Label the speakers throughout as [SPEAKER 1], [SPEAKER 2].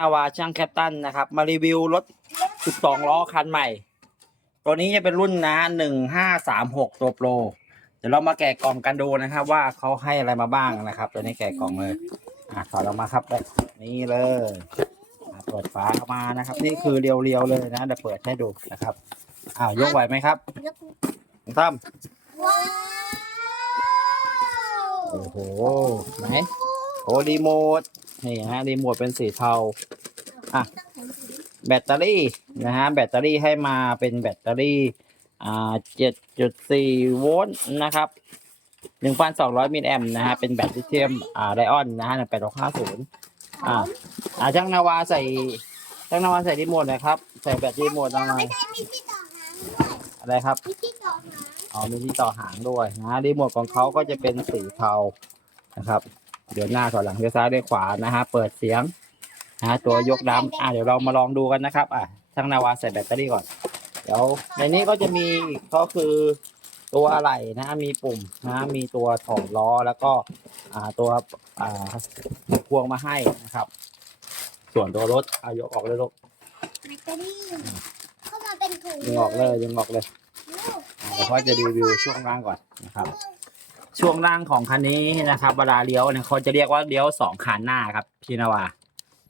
[SPEAKER 1] อาวาช่างแคปตันนะครับ มารีวิวรถ 12 ล้อคันใหม่ ตัวนี้จะเป็นรุ่นนะ1536 ตัวโปร เดี๋ยวเรามาแกะกล่องกันดูนะครับ ว่าเขาให้อะไรมาบ้างนะครับ ตัวนี้แกะกล่องเลยอะถอดออกมาครับแบบนี้เลยอะเปิดฝาออกมานะครับ นี่คือเรียวๆเลยนะเดี๋ยวเปิดให้ดูนะครับอ้าวยกไหวไหมครับน้องตั้ม
[SPEAKER 2] ว้าว
[SPEAKER 1] โอ้โหไหนโอ้รีโมท นี่ฮะรีโมทเป็นสีเทาอะแบตเตอรี่นะฮะแบตเตอรี่ให้มาเป็นแบตเตอรี่อ่าเจ็ดจุดสี่โวลต์นะครับหนึ่งพันสองร้อยมิลลิแอมนะฮะเป็นแบตลิเธียมอ่าไดออนนะฮะแปดหกห้าศูนย์อ่าอ่าช่างนาวาใส่ช่างนาวาใส่รีโมทหนะครับ ใส่แบตรีโมทเอาหน่อย
[SPEAKER 2] ไม่ใช่มีที่ต่อหางด้วย
[SPEAKER 1] อะไรครับ
[SPEAKER 2] มีที่ต่อหาง
[SPEAKER 1] อ๋อมีที่ต่อหางด้วยนะรีโมทของเขาก็จะเป็นสีเทานะครับ เดี๋ยวหน้าถอยหลังเดี๋ยวซ้ายเดี๋ยวขวานะฮะเปิดเสียงนะฮะตัวยกดำอะเดี๋ยวเรามาลองดูกันนะครับอะช่างนาวาใส่แบตเตอรี่ก่อน เดี๋ยวในนี้ก็จะมีก็คือตัวอะไรนะ มีปุ่มนะ มีตัวถอดล้อแล้วก็อ่าตัวอ่าพวงมาให้นะครับ ส่วนตัวรถเอายกออกเลยลูก
[SPEAKER 2] แบตเตอรี่เข้ามาเป็นถุง
[SPEAKER 1] ยิงออกเลยยิงออกเลยอะเดี๋ยวพ่อจะรีวิวช่วงล่างก่อนนะครับ ช่วงล่างของคันนี้นะครับ เวลาเลี้ยวเนี่ยเขาจะเรียกว่าเลี้ยวสองคันหน้าครับพี่นาวา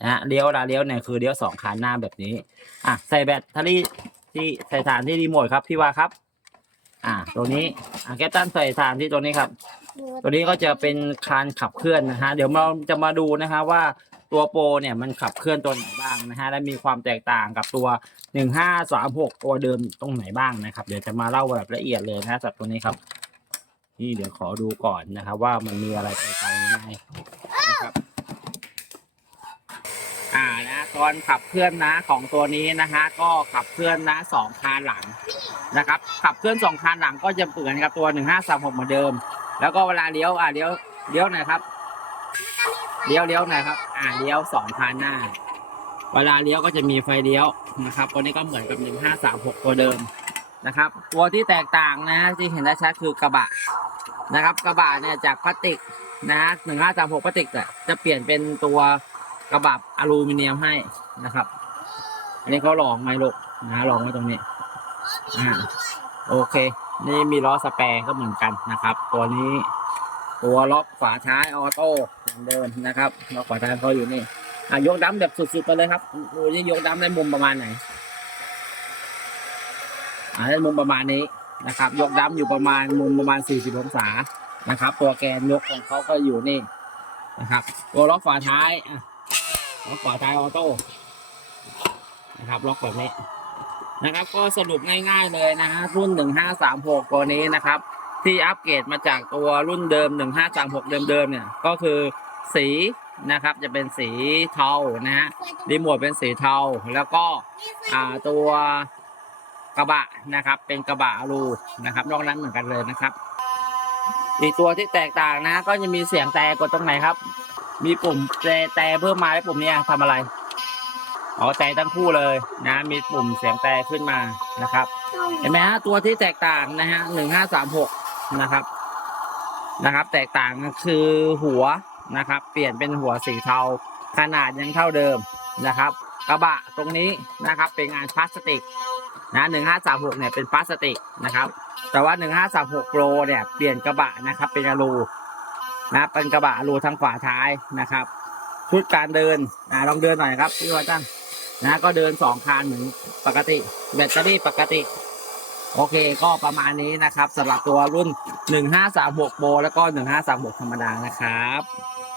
[SPEAKER 1] นะเลี้ยวเวลาเลี้ยวเนี่ยคือเลี้ยวสองคันหน้าแบบนี้อะใส่แบตเตอรี่ที่ใส่ฐานที่รีโมทครับพี่วาครับ อ่าตัวนี้อะแกปตันใส่ฐานที่ตัวนี้ครับ ตัวนี้ก็จะเป็นคานขับเคลื่อนนะฮะเดี๋ยวเราจะมาดูนะฮะว่าตัวโปรเนี่ยมันขับเคลื่อนตัวไหนบ้างนะฮะและมีความแตกต่างกับตัวหนึ่งห้าสามหกตัวเดิมตรงไหนบ้างนะครับ เดี๋ยวจะมาเล่าแบบละเอียดเลยนะฮะสำหรับตัวนี้ครับ นี่เดี๋ยวขอดูก่อนนะครับ ว่ามันมีอะไรแตกต่างยังไงนะครับ อ่านะตอนขับเคลื่อนนะของตัวนี้นะฮะก็ขับเคลื่อนนะสองคานหลังนะครับ ขับเคลื่อนสองคานหลังก็จะเหมือนกับตัวหนึ่งห้าสามหกเหมือนเดิม แล้วก็เวลาเลี้ยวอ่าเลี้ยวเลี้ยวหน่อยครับเลี้ยวเลี้ยวหน่อยครับ อ่าเลี้ยวสองคานหน้า เวลาเลี้ยวก็จะมีไฟเลี้ยวนะครับตัวนี้ก็เหมือนกับหนึ่งห้าสามหกตัวเดิมนะครับ ตัวที่แตกต่างนะที่เห็นได้ชัดคือกระบะ นะครับ กระบะเนี่ยจากพลาสติกนะฮะหนึ่งห้าสามหกพลาสติกจะเปลี่ยนเป็นตัวกระบะอลูมิเนียมให้นะครับ อันนี้เขาลองไม้ลูกนะลองไว้ตรงนี้อ่าโอเค นี่มีล้อสแปร์ก็เหมือนกันนะครับ ตัวนี้ตัวล็อกฝาท้ายออโต้เหมือนเดิมนะครับล็อกฝาท้ายเขาอยู่นี่อะยกดั้มแบบสุดๆไปเลยครับดูนี่ยกดั้มได้มุมประมาณไหนอ่าได้มุมประมาณนี้ นะครับ ยกดั้มอยู่ประมาณมุมประมาณ 40 องศานะครับ ตัวแกนยกของเขาก็อยู่นี่นะครับ ตัวล็อกฝาท้ายอะล็อกฝาท้ายออโต้นะครับล็อกแบบนี้นะครับ ก็สรุปง่าย ๆเลยนะฮะรุ่น 1536 ตัวนี้นะครับ ที่อัปเกรดมาจากตัวรุ่นเดิม 1536 เดิมๆเนี่ยก็คือสีนะครับจะเป็นสีเทานะฮะรีโมทเป็นสีเทาแล้วก็ตัว กระบะนะครับ เป็นกระบะอลูนะครับ นอกนั้นเหมือนกันเลยนะครับ อีกตัวที่แตกต่างนะ ก็จะมีเสียงแต่กดตรงไหนครับ มีปุ่มแต่แต่เพิ่มมาแล้วปุ่มเนี้ยทำอะไรอ๋อแต่ทั้งคู่เลยนะ มีปุ่มเสียงแต่ขึ้นมานะครับ เห็นไหมฮะตัวที่แตกต่างนะฮะหนึ่งห้าสามหกนะครับนะครับ แตกต่างคือหัวนะครับ เปลี่ยนเป็นหัวสีเทาขนาดยังเท่าเดิมนะครับ กระบะตรงนี้นะครับ เป็นงานพลาสติกนะหนึ่งห้าสามหกเนี่ยเป็นพลาสติกนะครับ แต่ว่าหนึ่งห้าสามหกโปรเนี่ยเปลี่ยนกระบะนะครับ เป็นอลูนะเป็นกระบะอลูทั้งฝาท้ายนะครับ ชุดการเดินอ่าลองเดินหน่อยครับพี่วาจังนะก็เดินสองคันเหมือนปกติ แบตเตอรี่ปกติ โอเคก็ประมาณนี้นะครับสำหรับตัวรุ่น 1536โปรแล้วก็ 1536 ธรรมดานะครับ